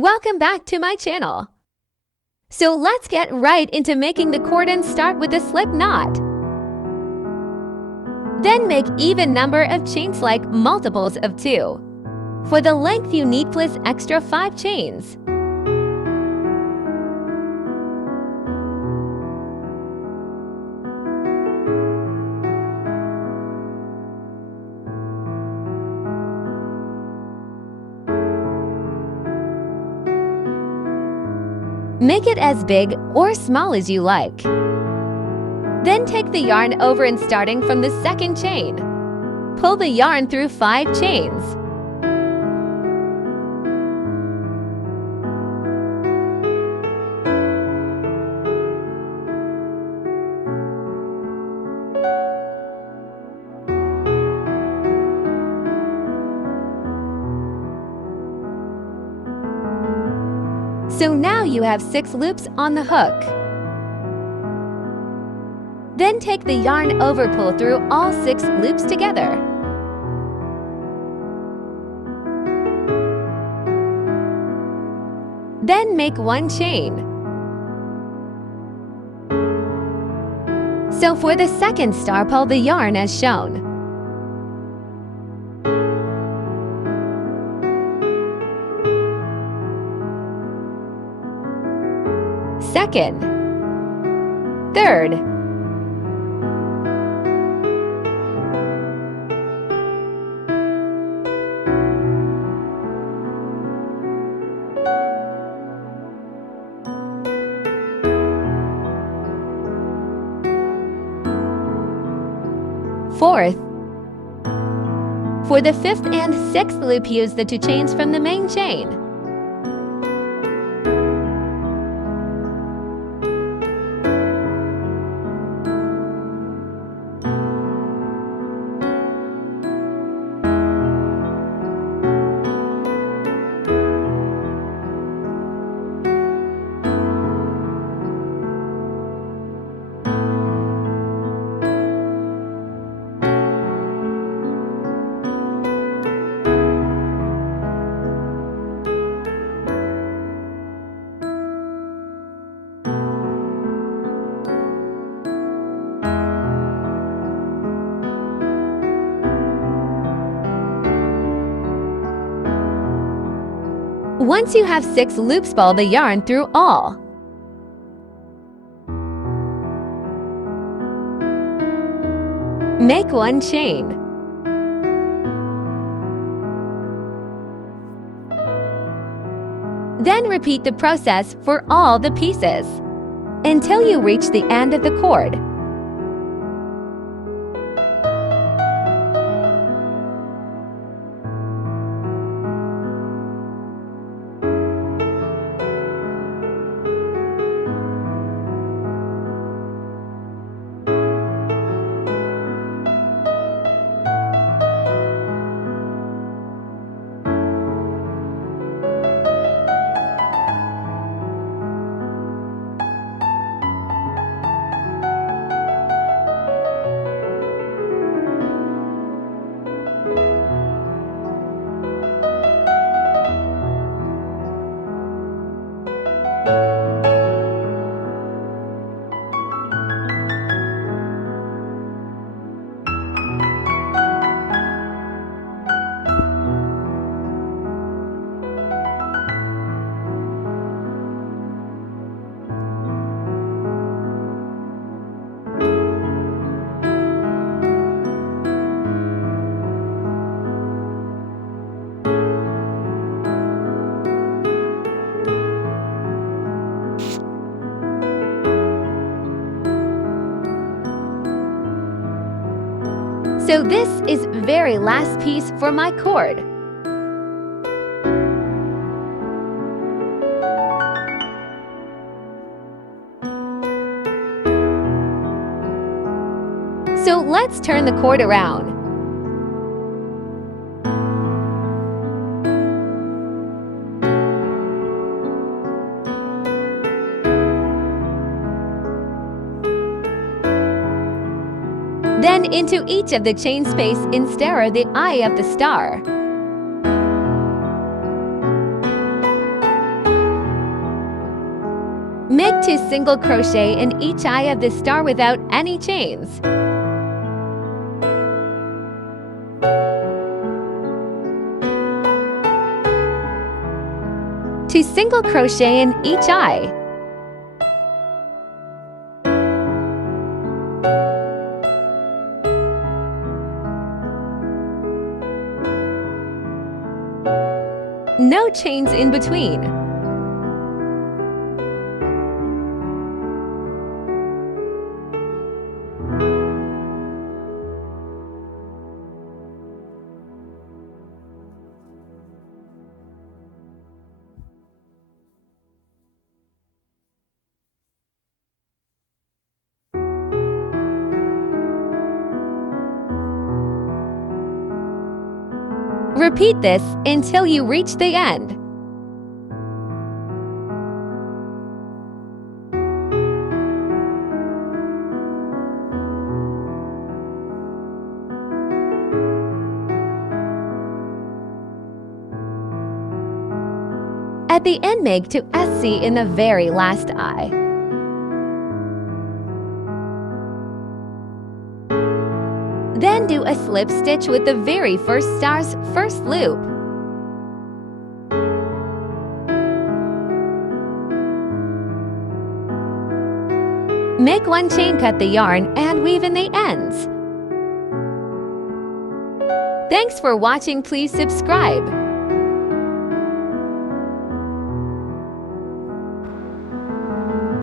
Welcome back to my channel. So let's get right into making the cord and start with the slip knot. Then make even number of chains like multiples of 2. For the length you need plus extra 5 chains. Make it as big or small as you like. Then take the yarn over and starting from the second chain. Pull the yarn through 5 chains. So now you have 6 loops on the hook. Then take the yarn over, pull through all 6 loops together. Then make 1 chain. So for the second star, pull the yarn as shown. Second, third, fourth. For the 5th and 6th loop, use the 2 chains from the main chain. Once you have 6 loops, pull the yarn through all. Make 1 chain. Then repeat the process for all the pieces until you reach the end of the cord. So this is very last piece for my cord. So let's turn the cord around. Then into each of the chain space insert the eye of the star. Make 2 single crochet in each eye of the star without any chains. Two single crochet in each eye. No chains in between. Repeat this until you reach the end. At the end, make to SC in the very last eye. Then do a slip stitch with the very first star's first loop. Make 1 chain, cut the yarn, and weave in the ends. Thanks for watching. Please subscribe.